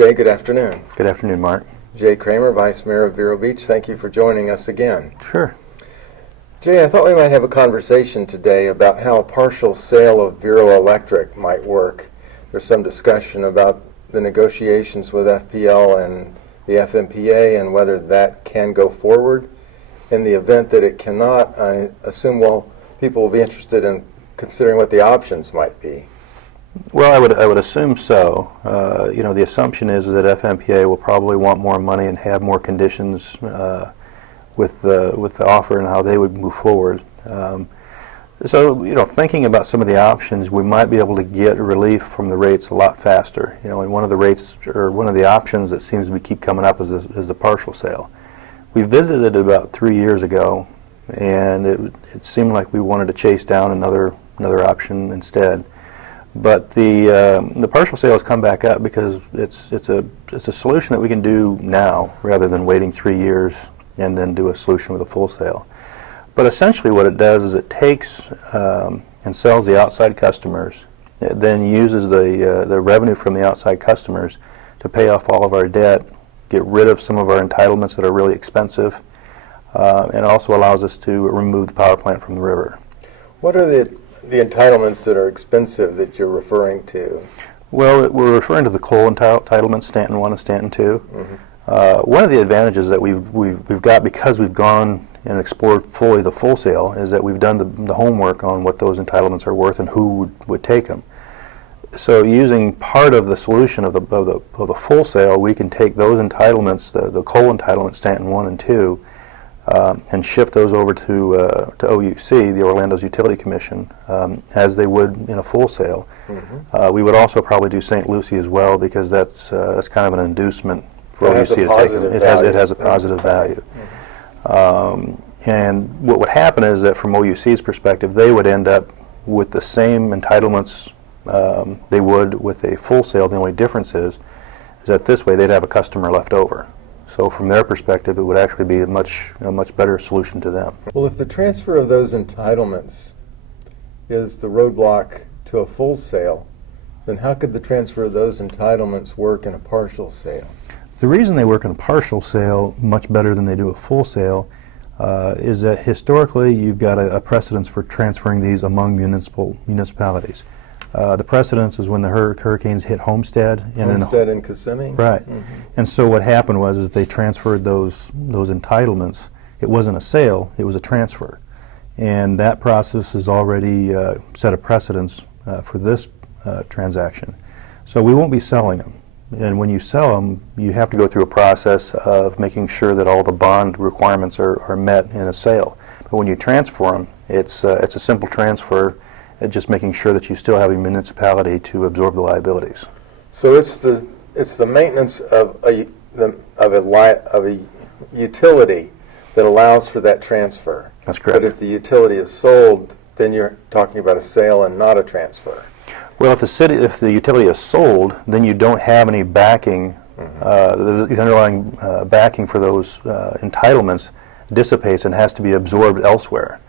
Jay, good afternoon. Good afternoon, Mark. Jay Kramer, Vice Mayor of Vero Beach. Thank you for joining us again. Sure. Jay, I thought we might have a conversation today about how a partial sale of Vero Electric might work. There's some discussion about the negotiations with FPL and the FMPA and whether that can go forward. In the event that it cannot, I assume people will be interested in considering what the options might be. Well, I would assume so. The assumption is that FMPA will probably want more money and have more conditions with the offer and how they would move forward. Thinking about some of the options, we might be able to get relief from the rates a lot faster. And one of the options that seems to keep coming up is the partial sale. We visited about 3 years ago, and it seemed like we wanted to chase down another option instead. But the partial sale has come back up because it's a solution that we can do now rather than waiting 3 years and then do a solution with a full sale. But essentially what it does is it takes and sells the outside customers. It then uses the revenue from the outside customers to pay off all of our debt, get rid of some of our entitlements that are really expensive, and also allows us to remove the power plant from the river. What are the entitlements that are expensive that you're referring to? Well, we're referring to the coal entitlements, Stanton 1 and Stanton 2. Mm-hmm. One of the advantages that we've got because we've gone and explored fully the full sale is that we've done the homework on what those entitlements are worth and who would take them. So using part of the solution of the full sale, we can take those entitlements, the coal entitlements, Stanton 1 and 2, and shift those over to OUC, the Orlando's Utility Commission, as they would in a full sale. Mm-hmm. We would also probably do St. Lucie as well because that's kind of an inducement for OUC to take them. It has a positive value. Mm-hmm. And what would happen is that from OUC's perspective, they would end up with the same entitlements they would with a full sale. The only difference is that this way they'd have a customer left over. So from their perspective, it would actually be a much better solution to them. Well, if the transfer of those entitlements is the roadblock to a full sale, then how could the transfer of those entitlements work in a partial sale? The reason they work in a partial sale much better than they do a full sale is that historically you've got a precedence for transferring these among municipalities. The precedence is when the hurricanes hit Homestead and Kissimmee. Right. Mm-hmm. And so what happened was they transferred those entitlements. It wasn't a sale, it was a transfer. And that process has already set a precedence for this transaction. So we won't be selling them. And when you sell them, you have to go through a process of making sure that all the bond requirements are met in a sale. But when you transfer them, it's a simple transfer, just making sure that you still have a municipality to absorb the liabilities. So it's the maintenance of a utility that allows for that transfer. That's correct. But if the utility is sold, then you're talking about a sale and not a transfer. Well, if the utility is sold, then you don't have any backing. Mm-hmm. The underlying backing for those entitlements dissipates and has to be absorbed elsewhere.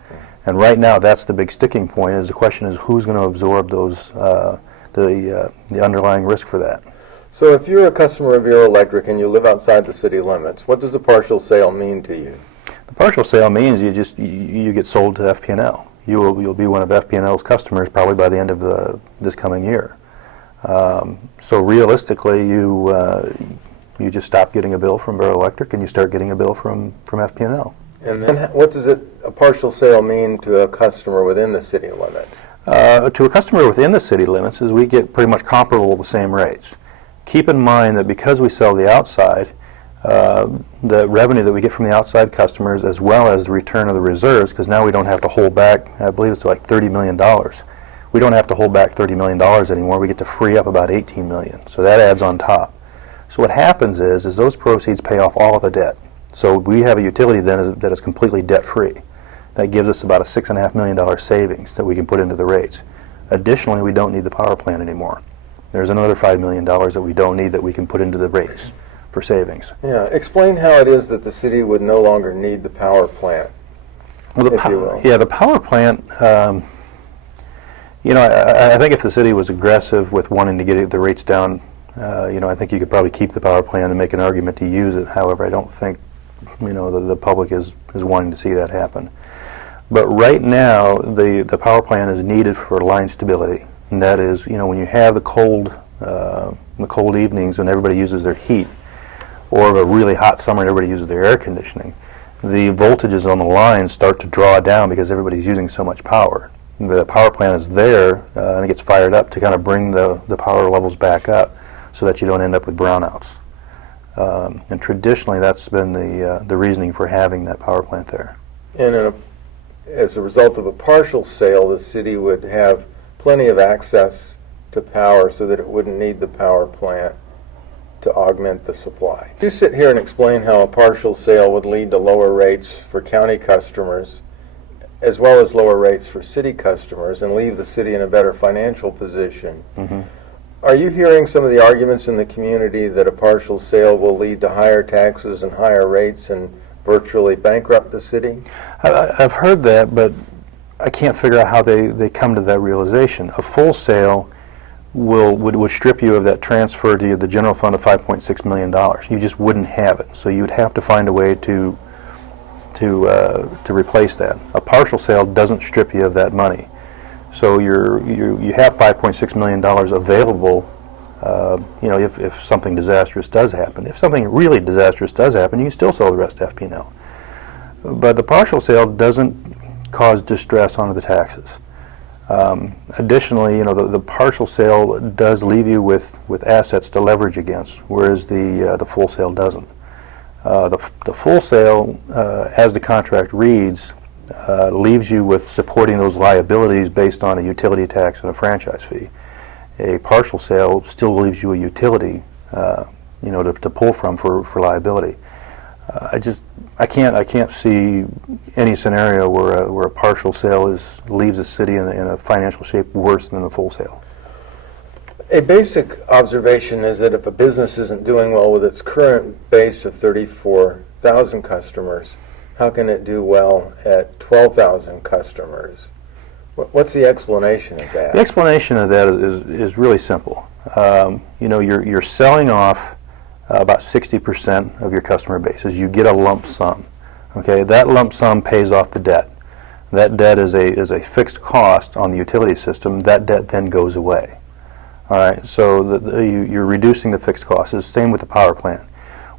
And right now, that's the big sticking point. Is the question is who's going to absorb those the underlying risk for that. So, if you're a customer of Vero Electric and you live outside the city limits, what does a partial sale mean to you? The partial sale means you get sold to FP&L. You'll be one of FP&L's customers probably by the end of this coming year. So realistically, you just stop getting a bill from Vero Electric and you start getting a bill from FP&L. And then what does a partial sale mean to a customer within the city limits? To a customer within the city limits is we get pretty much comparable the same rates. Keep in mind that because we sell the outside, the revenue that we get from the outside customers as well as the return of the reserves, because now we don't have to hold back, I believe it's like $30 million. We don't have to hold back $30 million anymore. We get to free up about $18 million. So that adds on top. So what happens is those proceeds pay off all of the debt. So we have a utility then that is completely debt-free. That gives us about a $6.5 million savings that we can put into the rates. Additionally, we don't need the power plant anymore. There's another $5 million that we don't need that we can put into the rates for savings. Yeah, explain how it is that the city would no longer need the power plant, well, if you will. Yeah, the power plant, I think if the city was aggressive with wanting to get the rates down I think you could probably keep the power plant and make an argument to use it. However, I don't think, the public is wanting to see that happen. But right now, the power plant is needed for line stability, and that is, when you have the cold evenings and everybody uses their heat, or a really hot summer and everybody uses their air conditioning, the voltages on the line start to draw down because everybody's using so much power. The power plant is there, and it gets fired up to kind of bring the power levels back up so that you don't end up with brownouts. And traditionally, that's been the reasoning for having that power plant there. And as a result of a partial sale, the city would have plenty of access to power so that it wouldn't need the power plant to augment the supply. You sit here and explain how a partial sale would lead to lower rates for county customers as well as lower rates for city customers and leave the city in a better financial position. Mm-hmm. Are you hearing some of the arguments in the community that a partial sale will lead to higher taxes and higher rates and virtually bankrupt the city? I've heard that, but I can't figure out how they come to that realization. A full sale would strip you of that transfer to the general fund of $5.6 million. You just wouldn't have it. So you'd have to find a way to replace that. A partial sale doesn't strip you of that money. So you have $5.6 million available. If something disastrous does happen. If something really disastrous does happen, you can still sell the rest to FP&L. But the partial sale doesn't cause distress on the taxes. Additionally, the partial sale does leave you with assets to leverage against, whereas the full sale doesn't. The full sale, as the contract reads, leaves you with supporting those liabilities based on a utility tax and a franchise fee. A partial sale still leaves you a utility, to pull from for liability. I can't see any scenario where a partial sale leaves a city in a financial shape worse than a full sale. A basic observation is that if a business isn't doing well with its current base of 34,000 customers, how can it do well at 12,000 customers? What's the explanation of that? The explanation of that is really simple. You're selling off about 60% of your customer base. As you get a lump sum. Okay, that lump sum pays off the debt. That debt is a fixed cost on the utility system. That debt then goes away. All right, so you're reducing the fixed costs. It's the same with the power plant.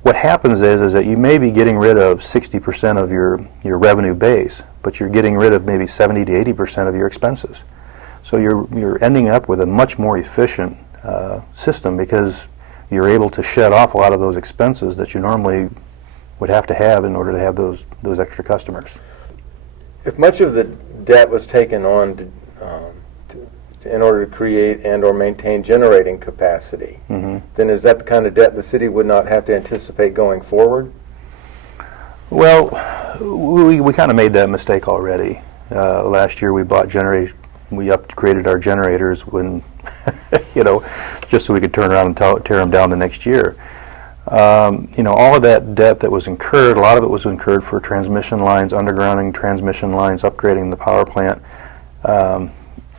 What happens is that you may be getting rid of 60% of your revenue base, but you're getting rid of maybe 70 to 80% of your expenses. So you're ending up with a much more efficient system because you're able to shed off a lot of those expenses that you normally would have to have in order to have those extra customers. If much of the debt was taken on in order to create and or maintain generating capacity, mm-hmm. then is that the kind of debt the city would not have to anticipate going forward? Well, we kind of made that mistake already. Last year we upgraded our generators when, just so we could turn around and tear them down the next year. All of that debt that was incurred, a lot of it was incurred for transmission lines, undergrounding transmission lines, upgrading the power plant.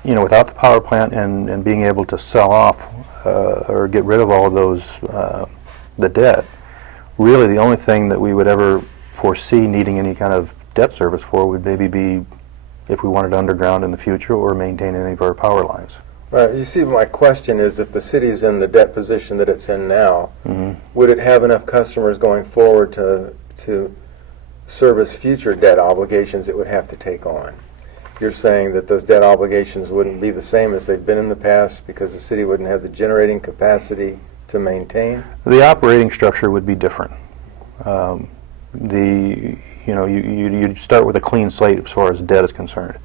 Without the power plant and being able to sell off or get rid of all of those, the debt, really the only thing that we would ever foresee needing any kind of debt service for would maybe be if we wanted to underground in the future or maintain any of our power lines. Right. You see, my question is, if the city is in the debt position that it's in now, mm-hmm. would it have enough customers going forward to service future debt obligations it would have to take on? You're saying that those debt obligations wouldn't be the same as they've been in the past because the city wouldn't have the generating capacity to maintain? The operating structure would be different. You'd start with a clean slate as far as debt is concerned.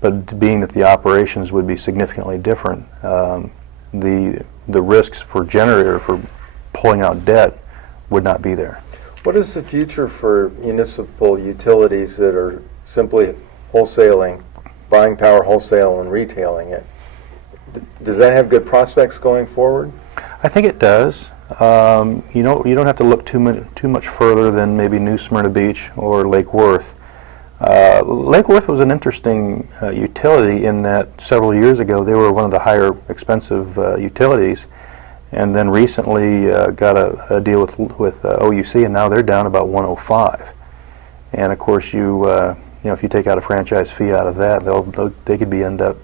But being that the operations would be significantly different, the risks for pulling out debt would not be there. What is the future for municipal utilities that are simply wholesaling, buying power wholesale and retailing it? Does that have good prospects going forward? I think it does. You don't have to look too much further than maybe New Smyrna Beach or Lake Worth. Lake Worth was an interesting utility in that several years ago they were one of the higher expensive utilities, and then recently got a deal with OUC, and now they're down about 105. And of course, if you take out a franchise fee out of that, they could end up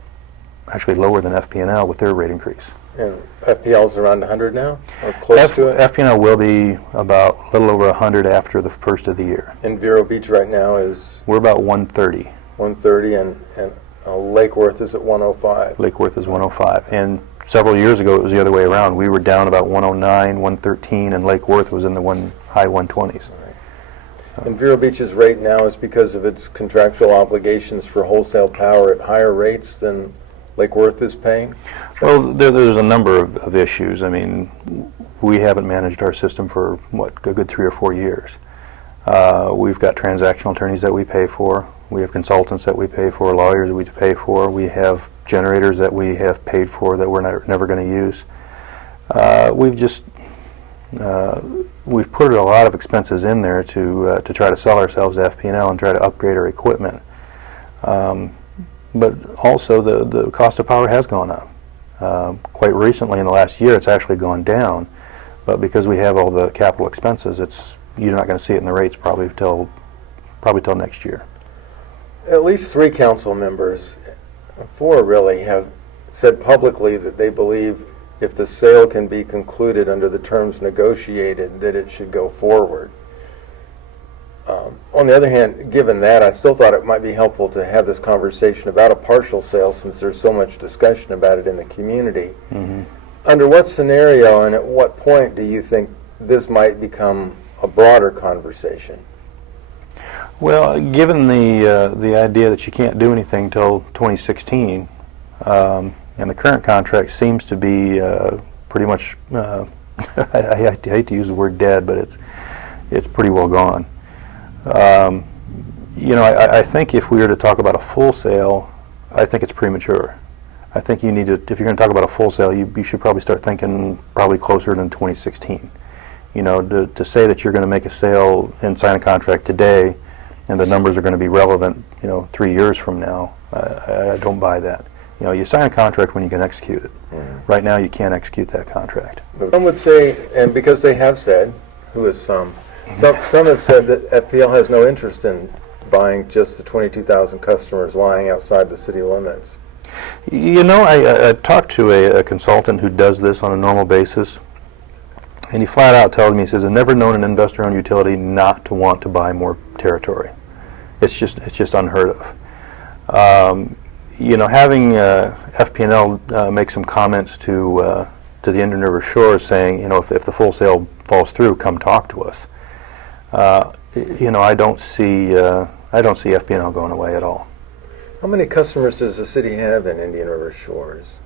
actually lower than FP&L with their rate increase. And FPL's around 100 now, or close to it? FP&L will be about a little over 100 after the first of the year. And Vero Beach right now is? We're about 130. 130, and Lake Worth is at 105. Lake Worth is 105. And several years ago, it was the other way around. We were down about 109, 113, and Lake Worth was in the high 120s. Right. And Vero Beach's rate now is because of its contractual obligations for wholesale power at higher rates than Lake Worth is paying? Well, there's a number of issues. I mean, we haven't managed our system for, a good 3 or 4 years. We've got transactional attorneys that we pay for. We have consultants that we pay for, lawyers that we pay for. We have generators that we have paid for that we're never going to use. We've put a lot of expenses in there to try to sell ourselves to FP&L and try to upgrade our equipment. But also the cost of power has gone up. Quite recently in the last year it's actually gone down, but because we have all the capital expenses, you're not going to see it in the rates probably till next year. At least 3 council members, 4 really, have said publicly that they believe if the sale can be concluded under the terms negotiated, that it should go forward. On the other hand, given that, I still thought it might be helpful to have this conversation about a partial sale since there's so much discussion about it in the community. Mm-hmm. Under what scenario and at what point do you think this might become a broader conversation? Well, given the idea that you can't do anything till 2016, and the current contract seems to be pretty much, I hate to use the word dead, but it's pretty well gone. I think if we were to talk about a full sale, I think it's premature. I think you need to, if you're going to talk about a full sale, you should probably start thinking probably closer than 2016. To say that you're going to make a sale and sign a contract today, and the numbers are going to be relevant, 3 years from now, I don't buy that. You sign a contract when you can execute it. Mm-hmm. Right now, you can't execute that contract. Some would say, and because they have said, who is some? Some have said that FPL has no interest in buying just the 22,000 customers lying outside the city limits. I talked to a consultant who does this on a normal basis, and he flat out tells me, he says, I've never known an investor-owned utility not to want to buy more territory. It's just unheard of. Having FP&L make some comments to the Indian River Shores saying, if the full sale falls through, come talk to us. I don't see FP&L going away at all. How many customers does the city have in Indian River Shores?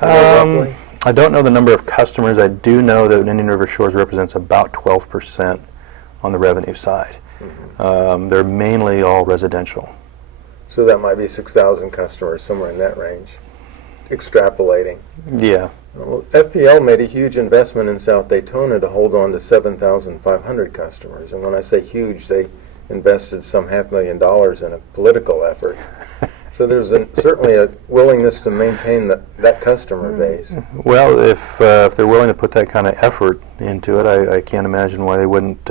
I don't know the number of customers. I do know that Indian River Shores represents about 12% on the revenue side. Mm-hmm. They're mainly all residential. So that might be 6,000 customers, somewhere in that range, extrapolating. Yeah. Well, FPL made a huge investment in South Daytona to hold on to 7,500 customers. And when I say huge, they invested some $500,000 in a political effort. So there's certainly a willingness to maintain that customer base. Well, if they're willing to put that kind of effort into it, I can't imagine why they wouldn't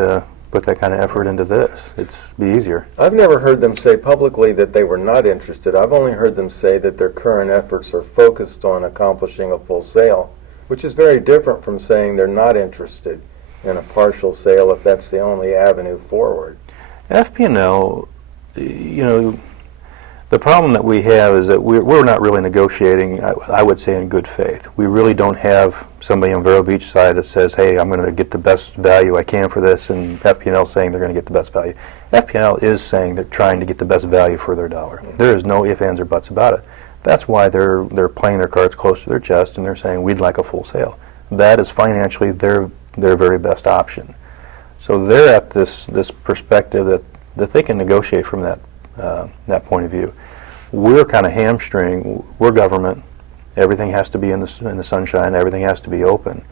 put that kind of effort into this. It's be easier. I've never heard them say publicly that they were not interested. I've only heard them say that their current efforts are focused on accomplishing a full sale, which is very different from saying they're not interested in a partial sale if that's the only avenue forward. FP&L, the problem that we have is that we're not really negotiating, I would say, in good faith. We really don't have somebody on Vero Beach side that says, hey, I'm going to get the best value I can for this, and FP&L saying they're going to get the best value. FP&L is saying they're trying to get the best value for their dollar. Mm-hmm. There is no ifs, ands, or buts about it. That's why they're playing their cards close to their chest, and they're saying, we'd like a full sale. That is financially their very best option. So they're at this perspective that they can negotiate from that point of view. We're kind of hamstring. We're government. Everything has to be in the sunshine. Everything has to be open,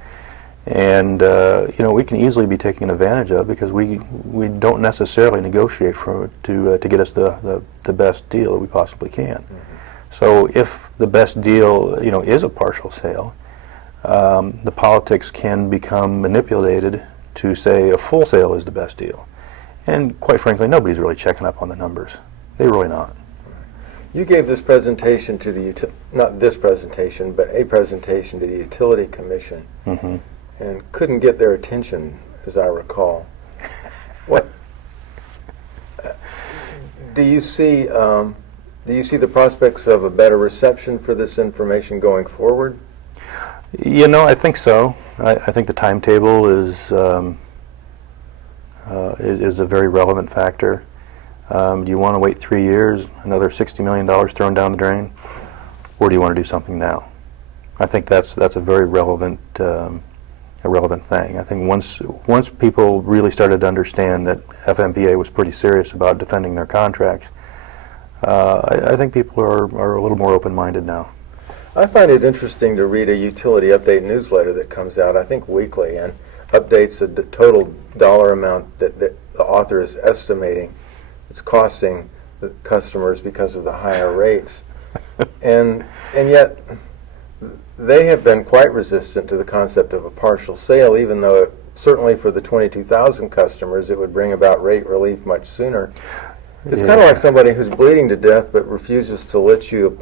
and we can easily be taken advantage of because we don't necessarily negotiate to get us the best deal that we possibly can. Mm-hmm. So if the best deal is a partial sale, the politics can become manipulated to say a full sale is the best deal. And quite frankly, nobody's really checking up on the numbers. They're really not. You gave this presentation to the, not this presentation, but a presentation to the Utility Commission, Mm-hmm. and couldn't get their attention, as I recall. What do you see? Do you see the prospects of a better reception for this information going forward? You know, I think so. I think the timetable is a very relevant factor. Do you want to wait 3 years, another $60 million thrown down the drain, or do you want to do something now? I think that's a very relevant thing. I think once people really started to understand that FMPA was pretty serious about defending their contracts, I think people are a little more open-minded now. I find it interesting to read a utility update newsletter that comes out, I think, weekly, and updates the total dollar amount that the author is estimating it's costing the customers because of the higher rates. And yet they have been quite resistant to the concept of a partial sale, even though certainly for the 22,000 customers it would bring about rate relief much sooner. It's kind of like somebody who's bleeding to death but refuses to let you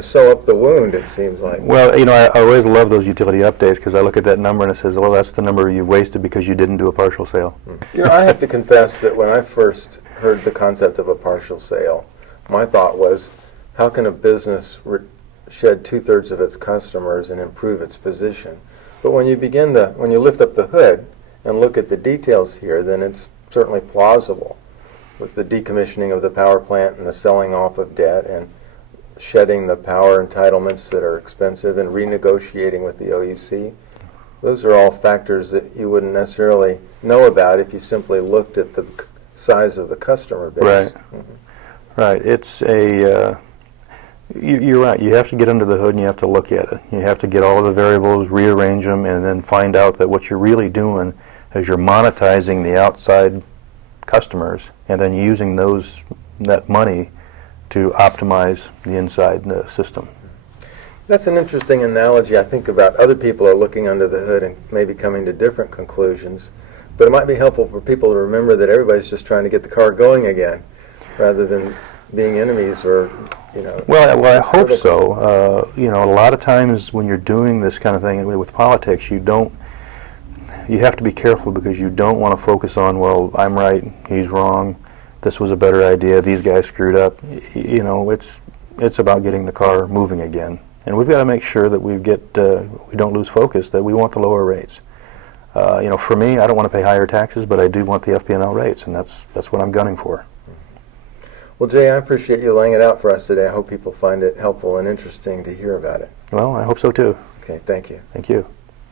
sew up the wound, it seems like. Well, I always love those utility updates because I look at that number and it says, well, that's the number you wasted because you didn't do a partial sale. I have to confess that when I first heard the concept of a partial sale, my thought was, how can a business shed 2/3 of its customers and improve its position? But when you lift up the hood and look at the details here, then it's certainly plausible, with the decommissioning of the power plant and the selling off of debt and shedding the power entitlements that are expensive and renegotiating with the OUC. Those are all factors that you wouldn't necessarily know about if you simply looked at the size of the customer base. Right. Mm-hmm. Right. It's you're right. You have to get under the hood and you have to look at it. You have to get all of the variables, rearrange them, and then find out that what you're really doing is you're monetizing the outside customers and then using that money to optimize the inside system. That's an interesting analogy. I think about other people are looking under the hood and maybe coming to different conclusions, but it might be helpful for people to remember that everybody's just trying to get the car going again rather than being enemies or, Well, I hope so. A lot of times when you're doing this kind of thing with politics, you have to be careful because you don't want to focus on, well, I'm right, he's wrong, this was a better idea, these guys screwed up. It's about getting the car moving again. And we've got to make sure that we don't lose focus, that we want the lower rates. For me, I don't want to pay higher taxes, but I do want the FP&L rates, and that's what I'm gunning for. Well, Jay, I appreciate you laying it out for us today. I hope people find it helpful and interesting to hear about it. Well, I hope so too. Okay, thank you. Thank you.